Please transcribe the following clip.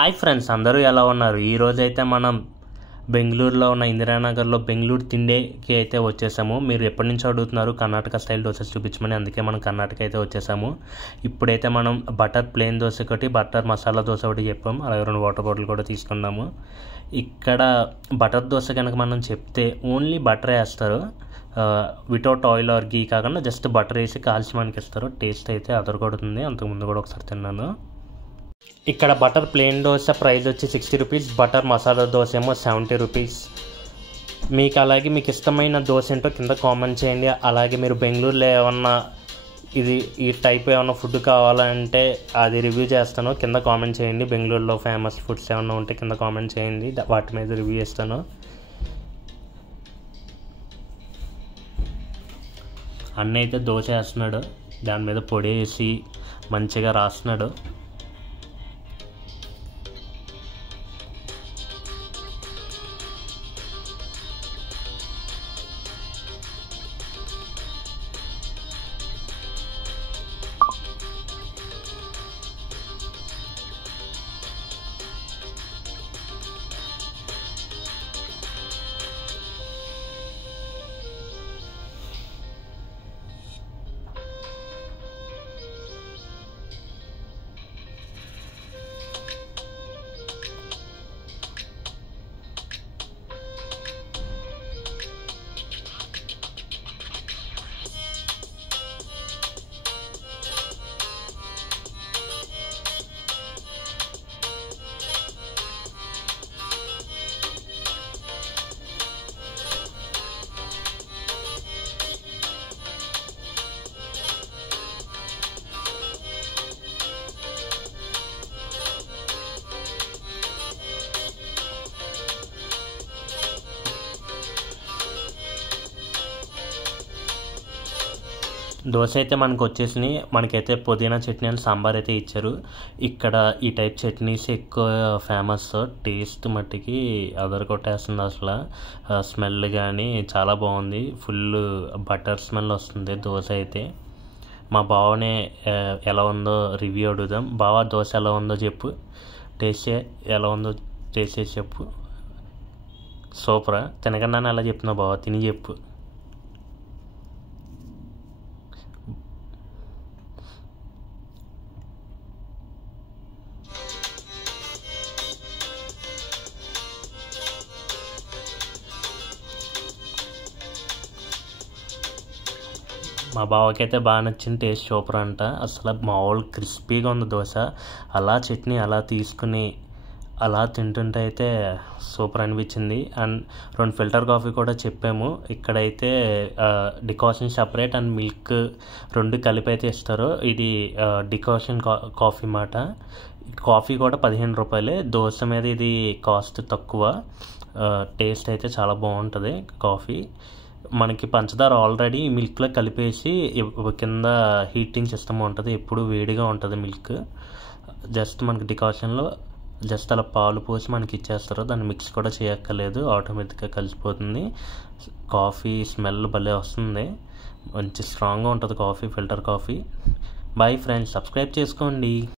Hi friends, అందరూ ఎలా ఉన్నారు? ఈరోజైతే మనం బెంగళూరులో ఉన్న ఇందిరానగర్లో బెంగళూరు తిండేకి అయితే వచ్చేసాము. మీరు ఎప్పటి నుంచి అడుగుతున్నారు కర్ణాటక స్టైల్ దోశ చూపించమని, అందుకే మనం కర్ణాటక అయితే వచ్చేసాము. ఇప్పుడైతే మనం బటర్ ప్లెయిన్ దోశ ఒకటి, బటర్ మసాలా దోశ ఒకటి చెప్పాము. అలాగే 2 వాటర్ బాటిల్ కూడా తీసుకున్నాము. ఇక్కడ బటర్ దోశ కనుక మనం చెప్తే ఓన్లీ బటర్ వేస్తారు, వితౌట్ ఆయిల్ ఆర్ గీ కాకుండా జస్ట్ బటర్ వేసి కాల్చి మనకి ఇస్తారు. టేస్ట్ అయితే అదరగొడుతుంది. అంతకుముందు కూడా ఒకసారి తిన్నాను. ఇక్కడ బటర్ ప్లెయిన్ దోశ ప్రైస్ వచ్చి 60 రూపీస్, బటర్ మసాలా దోశ ఏమో 70 రూపీస్. మీకు ఇష్టమైన దోశ ఏంటో కింద కామెంట్ చేయండి. అలాగే మీరు బెంగళూరులో ఏమన్నా ఈ టైప్ ఏమన్నా ఫుడ్ కావాలంటే అది రివ్యూ చేస్తాను, కింద కామెంట్ చేయండి. బెంగళూరులో ఫేమస్ ఫుడ్స్ ఏమన్నా ఉంటే కింద కామెంట్ చేయండి, వాటి మీద రివ్యూ చేస్తాను. అన్న అయితే దోశ వేస్తున్నాడు, దాని మీద పొడి వేసి మంచిగా రాస్తున్నాడు. దోశ అయితే మనకు వచ్చేసినాయి. మనకైతే పుదీనా చట్నీ అండ్ సాంబార్ అయితే ఇచ్చారు. ఇక్కడ ఈ టైప్ చట్నీస్ ఎక్కువ ఫేమస్. టేస్ట్ మట్టికి అదరగొట్టేస్తుంది అసలు. స్మెల్ కానీ చాలా బాగుంది. ఫుల్ బటర్ స్మెల్ వస్తుంది దోశ అయితే. మా బావనే ఎలా ఉందో రివ్యూ అడుగుదాం. బావ, దోశ ఎలా ఉందో చెప్పు, టేస్ట్ ఎలా ఉందో టేస్ట్ చేసి చెప్పు. సూపరా? తినకుండానే ఎలా చెప్తున్నావు బావ, తిని చెప్పు. మా బావకైతే బాగా నచ్చింది, టేస్ట్ సూపర్ అంట. అసలు మామూలు క్రిస్పీగా ఉంది దోశ. అలా చట్నీ అలా తీసుకుని అలా తింటుంటే అయితే సూపర్ అనిపించింది. అండ్ 2 ఫిల్టర్ కాఫీ కూడా చెప్పాము. ఇక్కడైతే డికాషన్ సపరేట్ అండ్ మిల్క్ 2 కలిపి అయితే ఇస్తారు. ఇది డికాషన్ కాఫీ మాట. కాఫీ కూడా 15 రూపాయలే. దోశ మీద ఇది కాస్ట్ తక్కువ. టేస్ట్ అయితే చాలా బాగుంటుంది కాఫీ. మనకి పంచదార ఆల్రెడీ మిల్క్లో కలిపేసి కింద హీటింగ్ సిస్టమ్ ఉంటుంది, ఎప్పుడు వేడిగా ఉంటుంది మిల్క్. జస్ట్ మనకి డికాషన్లో జస్ట్ అలా పాలు పోసి మనకి ఇచ్చేస్తారు. దాన్ని మిక్స్ కూడా చేయక్కర్లేదు, ఆటోమేటిక్గా కలిసిపోతుంది. కాఫీ స్మెల్ భలే వస్తుంది, మంచి స్ట్రాంగ్గా ఉంటుంది coffee, filter coffee. Bye friends, subscribe చేసుకోండి.